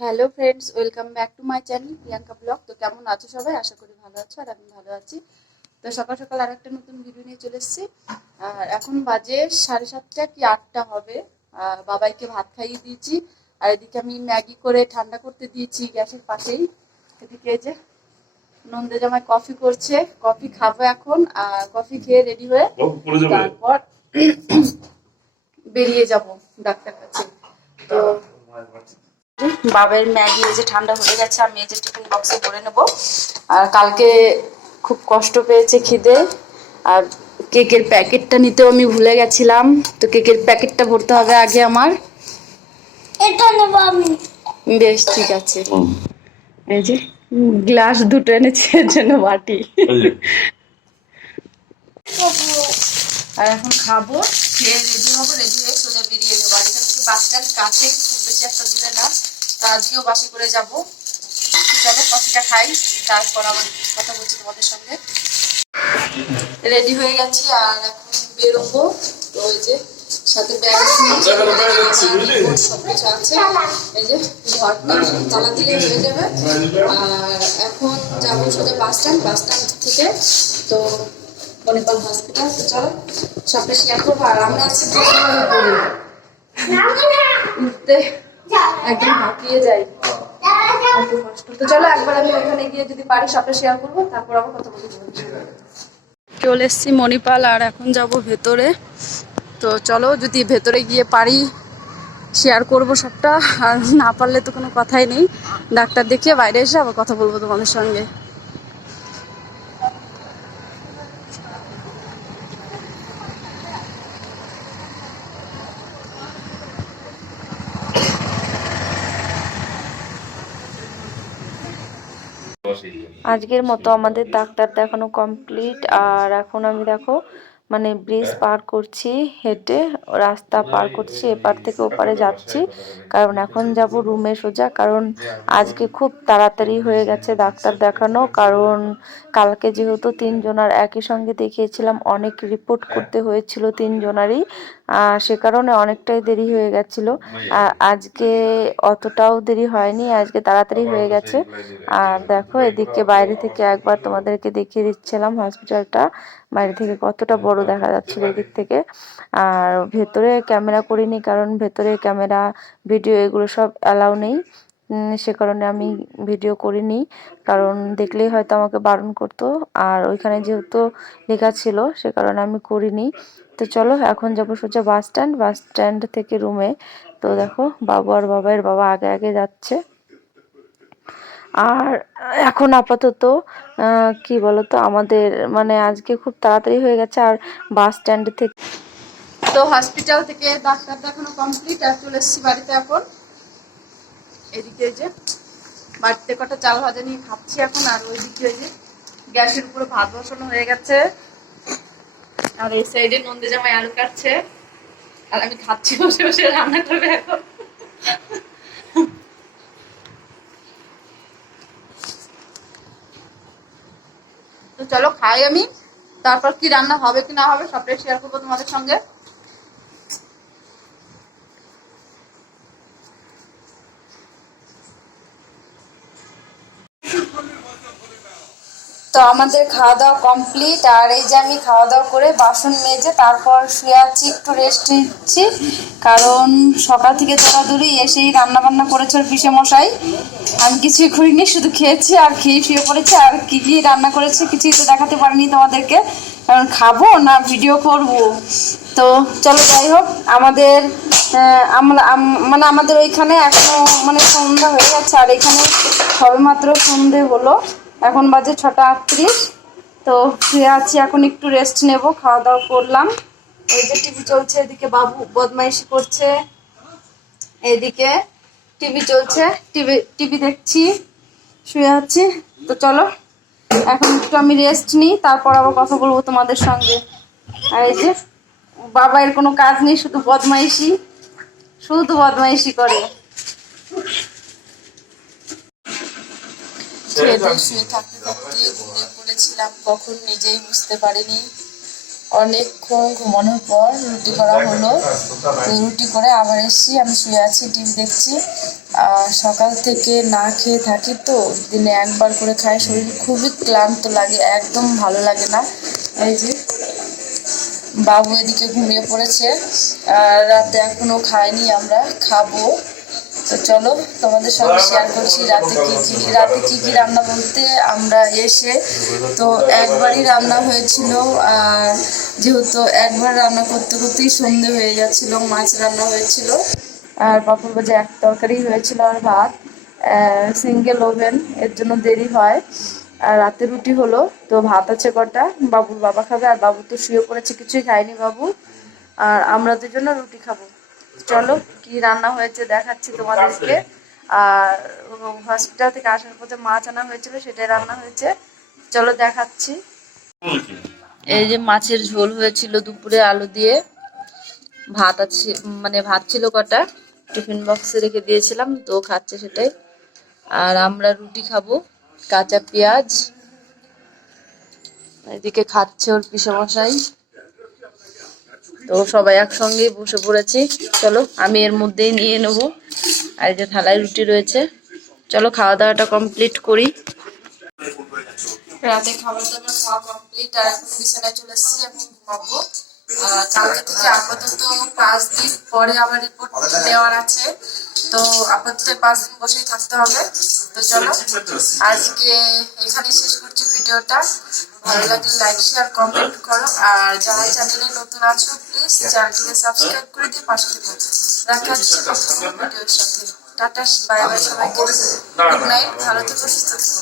Hello friends welcome back to my channel Priyanka blog. তো কেমন আছো সবাই? আশা করি ভালো আছো আর আমি ভালো আছি। তো সকাল সকাল আর একটা নতুন ভিডিও নিয়ে চলে এসেছি। আর এখন বাজে সাড়ে সাতটা কি আটটা হবে। আর বাবাইকে ভাত খাইয়ে দিয়েছি। আর এদিকে আমি ম্যাগি করে ঠান্ডা করতে দিয়েছি গ্যাসের পাশেই। এদিকে যে নন্দে জামাই কফি করছে। কফি খাব এখন। আর কফি খেয়ে রেডি হয়ে তারপর বেরিয়ে যাব ডাক্তার কাছে। তো বাবার ম্যাগি এই যে ঠান্ডা হয়ে গেছে আমি এই যে টিফিন বক্সে ভরে নেব। আর কালকে খুব কষ্ট পেয়েছে খিদে। আর কেকের প্যাকেটটা নিতেও আমি ভুলে গেছিলাম। তো কেকের প্যাকেটটা ভরতে হবে আগে আমার। এটা নেব আমি। বেশ ঠিক আছে। এই যে গ্লাস দুটো এনেছে এর জন্য বাটি। আর এখন খাব খেয়ে রেডি হব রেডি হয়ে সোজা বেরিয়ে যাব বাড়িটা থেকে বাস স্ট্যান্ড কাছে খুব বেশি একটা দূরে না। তো আজকেও বাসে করে যাব। চলো কফিটা খাই তারপর আবার কথা বলছি তোমাদের সঙ্গে। রেডি হয়ে গেছি আর এখন বেরোবো। তো ওই যে সাথে ব্যাগ রান্নাঘরে বাইরে যাচ্ছি, বুঝলি? সব কিছু আছে। এই যে ঘরটা তালা দিলে হয়ে যাবে। আর এখন যাব সোজা বাস স্ট্যান্ড বাস স্ট্যান্ড থেকে। তো মণিপাল হসপিটাল তো চলো সবটা শেয়ার করব। আর আমরা আছি উঠতে একদম হাঁপিয়ে যাই। তো চলো একবার আমি ওখানে গিয়ে যদি পারি সবটা শেয়ার করব, তারপর আবার কথা বলতে চলে এসছি মণিপাল আর এখন যাব ভেতরে। তো চলো যদি ভেতরে গিয়ে পারি শেয়ার করব সবটা। আর না পারলে তো কোনো কথাই নেই। ডাক্তার দেখিয়ে বাইরে এসে আবার কথা বলব তোমাদের সঙ্গে। আজকের মতো আমাদের ডাক্তার দেখানো কমপ্লিট আর এখন আমি দেখো মানে ব্রিজ পার করছি হেঁটে রাস্তা পার করছি এপার থেকে ওপারে যাচ্ছি। কারণ এখন যাব রুমে সোজা কারণ আজকে খুব তাড়াতাড়ি হয়ে গেছে ডাক্তার দেখানো। কারণ কালকে যেহেতু তিনজনার একই সঙ্গে দেখিয়েছিলাম অনেক রিপোর্ট করতে হয়েছিল তিনজনারই। সে কারণে অনেকটাই দেরি হয়ে গেছিল। আর আজকে অতটাও দেরি হয়নি আজকে তাড়াতাড়ি হয়ে গেছে। আর দেখো এদিকে বাইরে থেকে একবার তোমাদেরকে দেখিয়ে দিচ্ছিলাম হসপিটালটা বাইরে থেকে কতটা বড় দেখা যাচ্ছিল এদিক থেকে। আর ভেতরে ক্যামেরা করিনি কারণ ভেতরে ক্যামেরা ভিডিও এগুলো সব অ্যালাউ নেই। সে কারণে আমি ভিডিও করিনি। কারণ দেখলেই হয়তো আমাকে বারণ করতো। আর ওইখানে যেহেতু লেখা ছিল সে কারণে আমি করিনি। তো চলো এখন যাব সোজা বাস স্ট্যান্ড। বাস স্ট্যান্ড থেকে রুমে তো দেখো বাবু আর বাবার বাবা আগে আগে যাচ্ছে। আর এখন আপাতত কি বলতো, আমাদের মানে আজকে খুব তাড়াতাড়ি হয়ে গেছে আর বাস স্ট্যান্ড থেকে তো হসপিটাল থেকে ডাক্তার দেখানো কমপ্লিট আর চলে এসেছি বাড়িতে এখন। এদিকে যে বাড়িতে কটা চাল ভাজা নিয়ে খাচ্ছি এখন, আর ওইদিকে ওই যে গ্যাসের উপরে ভাত বসানো হয়ে গেছে। আর এই সাইডে নন্দে জামাই আলু কাটছে। আর আমি খাচ্ছি, বসে বসে রান্না করবে এখন। তো চলো খাই আমি। তারপর কি রান্না হবে কি না হবে সবটাই শেয়ার করব তোমাদের সঙ্গে। আমাদের খাওয়া দাওয়া কমপ্লিট আর এই যে আমি খাওয়া দাওয়া করে বাসন মেজে তারপর শুয়ে আছি, একটু রেস্ট নিচ্ছি। কারণ সকাল থেকে দৌড়াদৌড়ি এসেই রান্না বান্না করেছে পিসে মশাই আমি কিছুই করিনি, শুধু খেয়েছি আর খেয়ে শুয়ে পড়েছি। আর কি কি রান্না করেছে কিছুই তো দেখাতে পারিনি তোমাদেরকে। কারণ খাব না ভিডিও করব। তো চলো যাই হোক, আমাদের আমরা মানে আমাদের ওইখানে এখনও মানে সন্ধ্যা হয়ে গেছে, আর এখানে সবেমাত্র সন্ধে হলো। এখন বাজে ছটা আটত্রিশ। তো শুয়ে আছি, এখন একটু রেস্ট নেব খাওয়া দাওয়া করলাম। এই যে টিভি চলছে, এদিকে বাবু বদমাইশি করছে। এদিকে টিভি চলছে টিভি টিভি দেখছি, শুয়ে আছি। তো চলো, এখন একটু আমি রেস্ট নিই, তারপর আবার কথা বলব তোমাদের সঙ্গে। আর এই যে বাবা এর কোনো কাজ নেই, শুধু বদমাইশি শুধু বদমাইশি করে। দিয়ে শুয়ে থাকতে থাকতে ঘুমিয়ে পড়েছিলাম কখন নিজেই বুঝতে পারিনি। অনেকক্ষণ ঘুমানোর পর রুটি করা হলো। রুটি করে আবার এসছি, আমি শুয়ে আছি, টিভি দেখছি। সকাল থেকে না খেয়ে থাকি তো, দিনে একবার করে খাই। শরীর খুবই ক্লান্ত লাগে, একদম ভালো লাগে না। এই যে বাবু এদিকে ঘুমিয়ে পড়েছে। রাতে এখনও খাইনি আমরা, খাব। তো চলো তোমাদের সঙ্গে শেয়ার করছি, রাতে কি কি রাতে কি কি রান্না বলতে আমরা এসে তো একবারই রান্না হয়েছিল, আর যেহেতু একবার রান্না করতে করতেই সন্ধে হয়ে যাচ্ছিল, মাছ রান্না হয়েছিল, আর বাপুর বাজে এক তরকারি হয়েছিল আর ভাত সিঙ্গেল ওভেন এর জন্য দেরি হয়, আর রাতে রুটি হলো, তো ভাত আছে কটা, বাবুর বাবা খাবে, আর বাবু তো শুয়ে পড়েছে, কিছুই খায়নি বাবু, আর আমরা দুজন্য রুটি খাব। চলো, কি রান্না হয়েছে দেখাচ্ছি তোমাদেরকে। আর হসপিটাল থেকে আসার পথে মাছ আনা হয়েছিল, সেটাই রান্না হয়েছে। চলো দেখাচ্ছি। এই যে মাছের ঝোল হয়েছিল দুপুরে আলু দিয়ে। ভাত আছে মানে ভাত ছিল কটা। টিফিন বক্সে রেখে দিয়েছিলাম, তো খাচ্ছে সেটাই। আর আমরা রুটি খাব, কাঁচা পেঁয়াজ। এদিকে খাচ্ছে ওর পিসামশাই। তো সবাই একসঙ্গেই বসে পড়েছি। চলো, আমি এর মধ্যেই নিয়ে নেব। আর যে থালায় রুটি রয়েছে। চলো খাওয়া দাওয়াটা কমপ্লিট করি। রাতে খাবার দাবার খাওয়া কমপ্লিট আর এখন বিছানায় চলে এসেছি, এখন ঘুমাবো। কালকে থেকে আপাতত পাঁচ দিন পরে আবার রিপোর্ট দেওয়ার আছে। তো আপাতত পাঁচ দিন বসেই থাকতে হবে। তো চলো, আজকে এখানে শেষ করছি ভিডিওটা। ভালো লাগলে লাইক শেয়ার কমেন্ট করো। আর যারা চ্যানেলে নতুন আছো প্লিজ চ্যানেলটিকে সাবস্ক্রাইব করে দিয়ে পাশে থেকো দেখা। হচ্ছে ভিডিওর সাথে। টাটা বাই বাই সবাইকে। গুড নাইট ভালো থেকো সুস্থ থেকো।